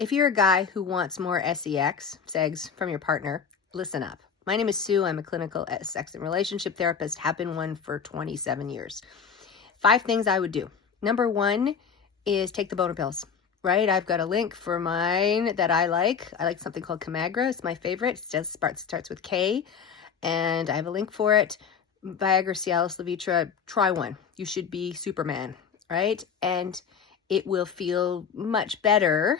If you're a guy who wants more sex from your partner, listen up. My name is Sue. I'm a clinical sex and relationship therapist, have been one for 27 years. 5 things I would do. Number one is take the boner pills, right? I've got a link for mine that I like. I like something called Camagra. It's my favorite. It just starts with K, and I have a link for it. Viagra, Cialis, Levitra, try one. You should be Superman, right? And it will feel much better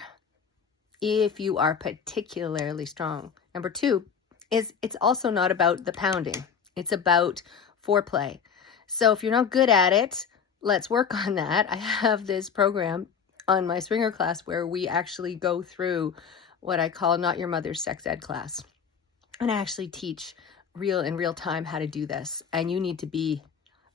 if you are particularly strong. Number two is it's also not about the pounding. It's about foreplay. So if you're not good at it, let's work on that. I have this program on my swinger class where we actually go through what I call Not Your Mother's Sex Ed class. And I actually teach in real time how to do this. And you need to be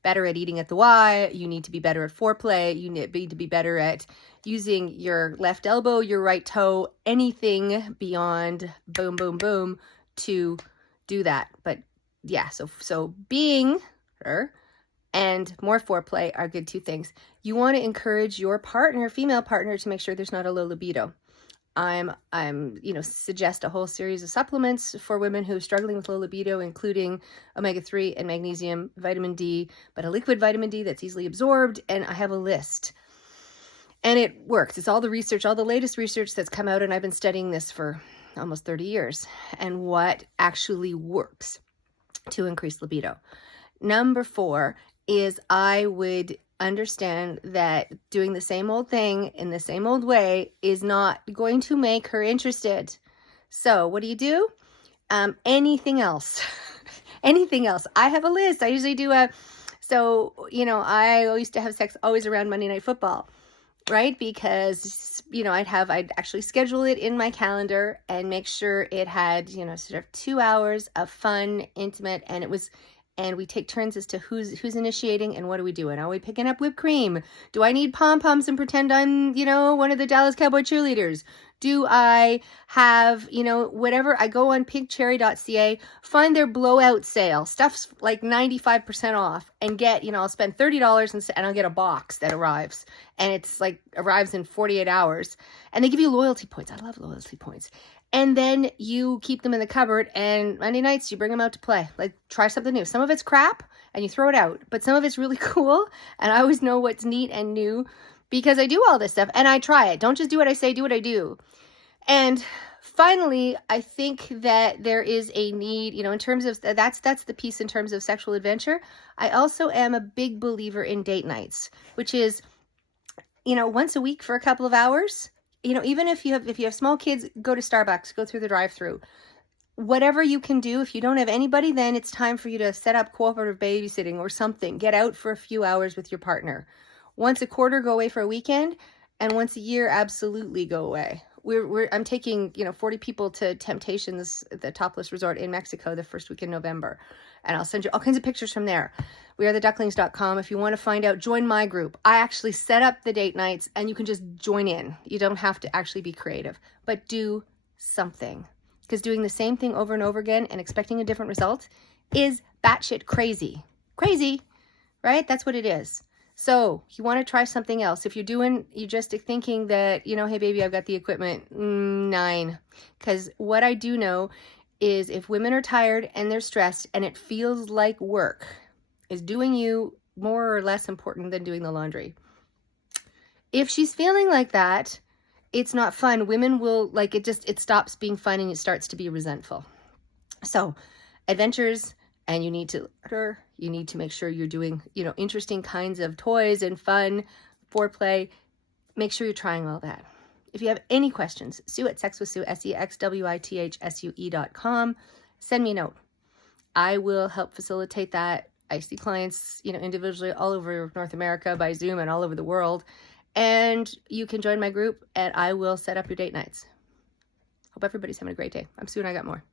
better at eating at the Y. You need to be better at foreplay. You need to be better at using your left elbow, your right toe, anything beyond boom, boom, boom to do that. But yeah, so being her and more foreplay are good 2 things. You want to encourage your partner, female partner, to make sure there's not a low libido. I'm suggest a whole series of supplements for women who are struggling with low libido, including omega-3 and magnesium, vitamin D, but a liquid vitamin D that's easily absorbed. And I have a list, and it works. It's all the research, all the latest research that's come out. And I've been studying this for almost 30 years and what actually works to increase libido. Number 4 is I would understand that doing the same old thing in the same old way is not going to make her interested. So what do? Anything else. Anything else. I have a list. I usually do I used to have sex always around Monday Night Football, right? Because, I'd actually schedule it in my calendar and make sure it had, sort of 2 hours of fun, intimate, and we take turns as to who's initiating and what are we doing. Are we picking up whipped cream? Do I need pom-poms and pretend I'm, one of the Dallas Cowboy cheerleaders? Do I have, whatever? I go on pinkcherry.ca, find their blowout sale. Stuff's like 95% off, and get, I'll spend $30 and I'll get a box that arrives. And it's like arrives in 48 hours. And they give you loyalty points. I love loyalty points. And then you keep them in the cupboard, and Monday nights you bring them out to play. Like, try something new. Some of it's crap and you throw it out, but some of it's really cool. And I always know what's neat and new because I do all this stuff and I try it. Don't just do what I say, do what I do. And finally, I think that there is a need, in terms of that's the piece in terms of sexual adventure. I also am a big believer in date nights, which is, once a week for a couple of hours. Even if you have small kids, go to Starbucks, go through the drive-through. Whatever you can do. If you don't have anybody, then it's time for you to set up cooperative babysitting or something. Get out for a few hours with your partner. Once a quarter, go away for a weekend, and once a year, absolutely go away. I'm taking 40 people to Temptations, the topless resort in Mexico, the first week in November, and I'll send you all kinds of pictures from there. WeAreTheDucklings.com. If you want to find out, join my group. I actually set up the date nights, and you can just join in. You don't have to actually be creative, but do something, because doing the same thing over and over again and expecting a different result is batshit crazy. Crazy, right? That's what it is. So you want to try something else. If you're just thinking that, hey, baby, I've got the equipment, 9. Because what I do know is if women are tired and they're stressed and it feels like work, is doing you more or less important than doing the laundry. If she's feeling like that, it's not fun. Women will, it stops being fun and it starts to be resentful. So adventures, and you need to make sure you're doing, interesting kinds of toys and fun, foreplay. Make sure you're trying all that. If you have any questions, Sue at sexwithsue, SEXWITHSUE.com. Send me a note. I will help facilitate that. I see clients, individually all over North America by Zoom and all over the world. And you can join my group and I will set up your date nights. Hope everybody's having a great day. I'm Sue and I got more.